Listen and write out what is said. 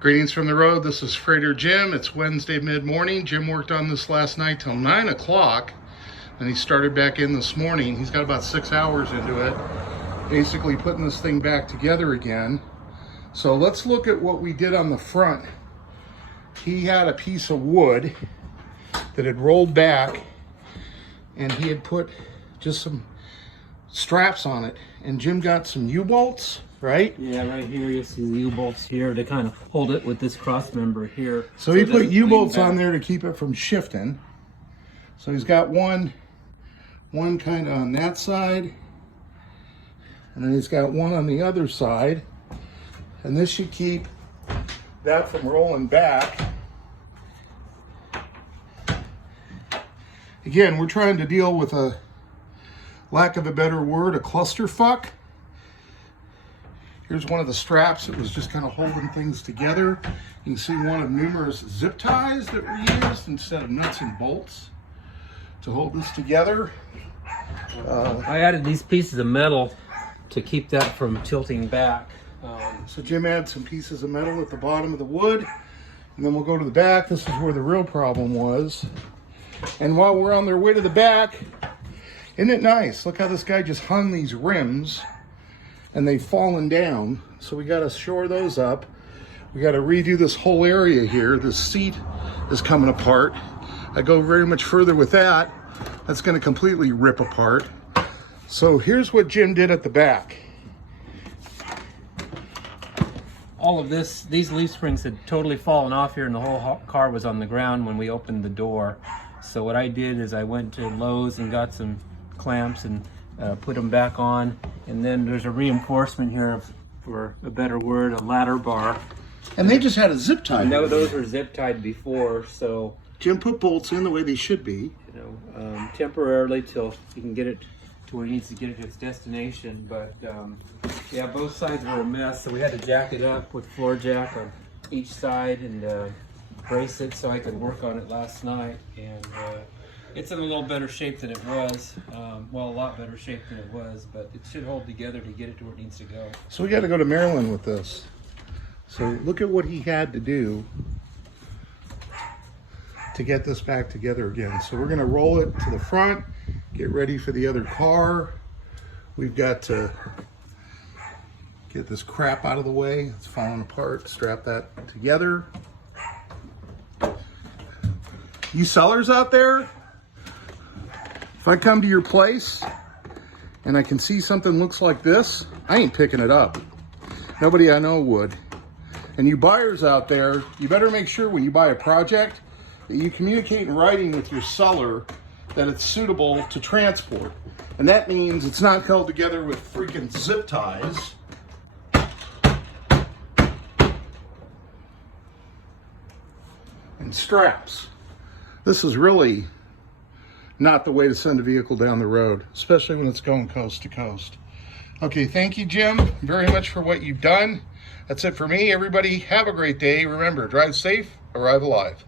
Greetings from the road. This is Freighter Jim. It's Wednesday mid-morning. Jim worked on this last night till 9 o'clock, and he started back in this morning. He's got about 6 hours into it, basically putting this thing back together again. So let's look at what we did on the front. He had a piece of wood that had rolled back, and he had put just some straps on it. And Jim got some U-bolts, right? Yeah, right here you see the U-bolts here to kind of hold it with this cross member here. So he put U-bolts on there to keep it from shifting. So he's got one kind of on that side, and then he's got one on the other side. And this should keep that from rolling back. Again, we're trying to deal with a, lack of a better word, a clusterfuck. Here's one of the straps that was just kind of holding things together. You can see one of numerous zip ties that were used instead of nuts and bolts to hold this together. I added these pieces of metal to keep that from tilting back. So Jim adds some pieces of metal at the bottom of the wood, and then we'll go to the back. This is where the real problem was. And while we're on their way to the back, isn't it nice? Look how this guy just hung these rims, and they've fallen down. So we got to shore those up. We got to redo this whole area here. This seat is coming apart. I go very much further with that. That's going to completely rip apart. So here's what Jim did at the back. All of these leaf springs had totally fallen off here, and the whole car was on the ground when we opened the door. So what I did is I went to Lowe's and got some clamps and put them back on. And then there's a reinforcement here, for a better word, a ladder bar. And they just had a zip tie. No, those were zip tied before, so Jim put bolts in the way they should be. Temporarily till you can get it to where it needs to get it to its destination. But yeah, both sides were a mess, so we had to jack it up with floor jack on each side and brace it so I could work on it last night. And it's in a little better shape than it was. Well, a lot better shape than it was, but it should hold together to get it to where it needs to go. So we got to go to Maryland with this. So look at what he had to do to get this back together again. So we're going to roll it to the front, get ready for the other car. We've got to get this crap out of the way. It's falling apart. Strap that together. You sellers out there, if I come to your place and I can see something looks like this, I ain't picking it up. Nobody I know would. And you buyers out there, you better make sure when you buy a project that you communicate in writing with your seller that it's suitable to transport. And that means it's not held together with freaking zip ties. And straps. This is really not the way to send a vehicle down the road, especially when it's going coast to coast. Okay, thank you, Jim, very much for what you've done. That's it for me. Everybody, have a great day. Remember, drive safe, arrive alive.